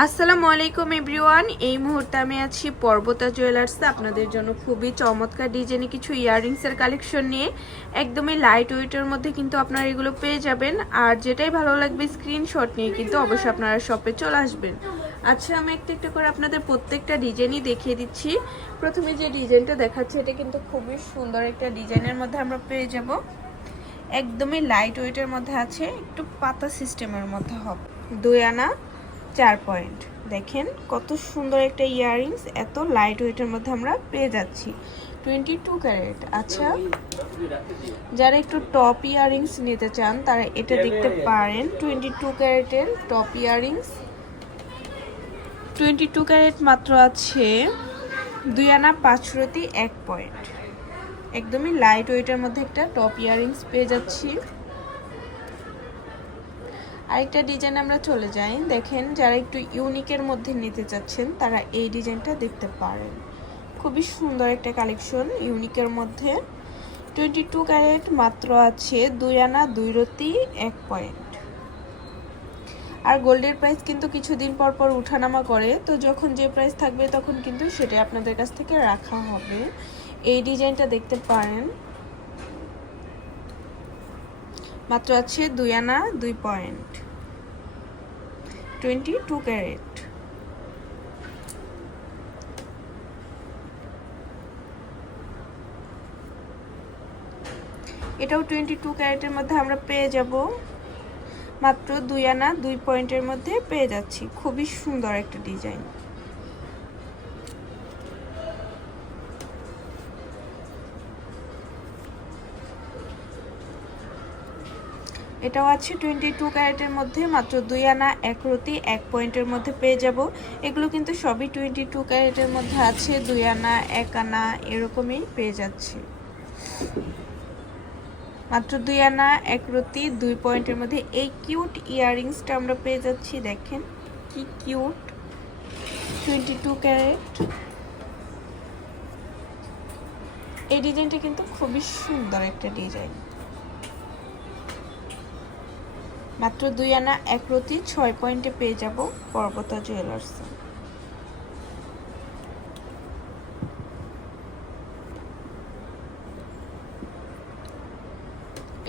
আসসালামু আলাইকুম এভরিওয়ান। এই মুহূর্তে আমি আছি পর্বতা জুয়েলার্সে আপনাদের জন্য খুবই চমৎকার ডিজাইনে কিছু ইয়াররিংসের কালেকশন নিয়ে। একদমই লাইট ওয়েটের মধ্যে কিন্তু আপনারা এগুলো পেয়ে যাবেন। আর যেটাই ভালো লাগবে স্ক্রিনশট নিয়ে কিন্তু অবশ্যই আপনারা শপে চলে আসবেন। আচ্ছা, আমি একটা একটা করে আপনাদের প্রত্যেকটা ডিজাইনই দেখিয়ে দিচ্ছি। প্রথমে যে ডিজাইনটা দেখাচ্ছি এটা কিন্তু খুবই সুন্দর একটা ডিজাইনের মধ্যে আমরা পেয়ে যাব। একদমই লাইট ওয়েটের মধ্যে আছে, একটু পাতা সিস্টেমের মধ্যে হবে। 2 আনা 4 পয়েন্ট। দেখেন কত সুন্দর একটা ইয়াররিংস, এত লাইট ওয়েটের মধ্যে আমরা পেয়ে যাচ্ছি। 22 ক্যারেট। আচ্ছা, যারা একটু টপ ইয়াররিংস নিতে চান তারা এটা দেখতে পারেন। 22 ক্যারেটের টপ ইয়াররিংস। 22 ক্যারেট মাত্র আছে 2 আনা 5 রতি 1 পয়েন্ট। একদমই লাইট ওয়েটের মধ্যে একটা টপ ইয়াররিংস পেয়ে যাচ্ছি। আরেকটা ডিজাইন আমরা চলে যাই। দেখেন, যারা একটু ইউনিকের মধ্যে নিতে চাচ্ছেন তারা এই ডিজাইনটা দেখতে পারেন। খুবই সুন্দর একটা কালেকশন ইউনিকের মধ্যে। 22 ক্যারেট মাত্র আছে 2 আনা 2 রতি 1 পয়েন্ট। আর গোল্ডের প্রাইস কিন্তু কিছুদিন পর পর উঠানামা করে, তো যখন যে প্রাইস থাকবে তখন কিন্তু সেটাই আপনাদের কাছ থেকে রাখা হবে। এই ডিজাইনটা দেখতে পারেন, মাত্র আছে 2 আনা 2 পয়েন্ট। 22 ক্যারেট। এটাও 22 ক্যারেটের মধ্যে আমরা পেয়ে যাব। মাত্র 2 আনা 2 পয়েন্টের মধ্যে পেয়ে যাচ্ছি। খুবই সুন্দর একটা ডিজাইন। এটাও আছে 22 ক্যারেটের মধ্যে, মাত্র 2 আনা 1 রতি 1 পয়েন্টের মধ্যে পেয়ে যাব। এগুলো কিন্তু সবই 22 ক্যারেটের মধ্যে আছে। 2 আনা 1 আনা এরকমই পেয়ে যাচ্ছে। মাত্র 2 আনা 1 রতি 2 পয়েন্টের মধ্যে এই কিউট ইয়াররিংসটা আমরা পেয়ে যাচ্ছি। দেখেন কি কিউট, 22 ক্যারেট। এই ডিজাইনটা কিন্তু খুবই সুন্দর একটা ডিজাইন। মাত্র 2 আনা 1 রতি 6 পয়েন্টে পেয়ে যাব পর্বতা জুয়েলার্সে।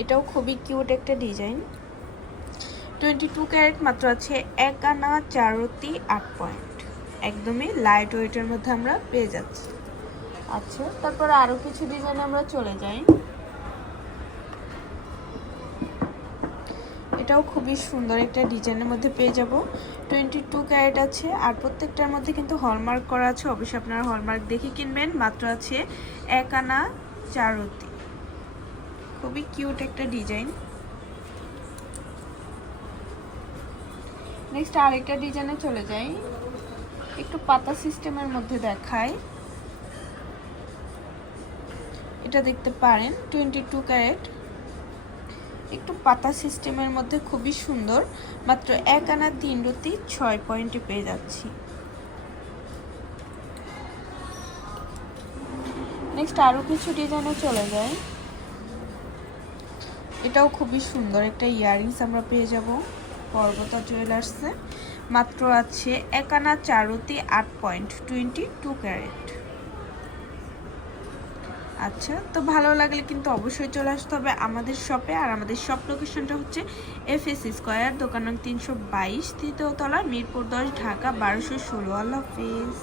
এটাও খুবই কিউট একটা ডিজাইন। 22 ক্যারেট মাত্র আছে 1 আনা 4 রতি 8 পয়েন্ট। একদমই লাইট ওয়েটের মধ্যে আমরা পেয়ে যাচ্ছি। আচ্ছা, তারপর আরো কিছু ডিজাইন আমরা চলে যাই। এটাও খুবই সুন্দর একটা ডিজাইনের মধ্যে পেয়ে যাব। 22 ক্যারেট আছে আর প্রত্যেকটার মধ্যে কিন্তু হলমার্ক করা আছে। অবশ্যই আপনারা হলমার্ক দেখে কিনবেন। মাত্র আছে 1 আনা 4 রতি। খুবই কিউট একটা ডিজাইন। নেক্সট আরেকটা ডিজাইনে চলে যাই। একটু পাতা সিস্টেমের মধ্যে দেখায়। এটা দেখতে পারেন 22 ক্যারেট, একটু পাতা সিস্টেমের মধ্যে খুবই সুন্দর। মাত্র 1 আনা 3 রতি 6 পয়েন্টে পেয়ে যাচ্ছি। নেক্সট আরো কিছু ডিজাইনে চলে যায়। এটাও খুবই সুন্দর একটা ইয়াররিংস আমরা পেয়ে যাব পর্বতা জুয়েলার্সে। মাত্র আছে 1 আনা 4 রতি 8 পয়েন্ট। 22 ক্যারেট। আচ্ছা, তো ভালো লাগলে কিন্তু অবশ্যই চলে আসতে হবে আমাদের শপে। আর আমাদের শপ লোকেশনটা হচ্ছে FS স্কয়ার, দোকান নং 322, তৃতীয় তলা, মিরপুর 10, ঢাকা 1216। আল্লাহ হাফেজ।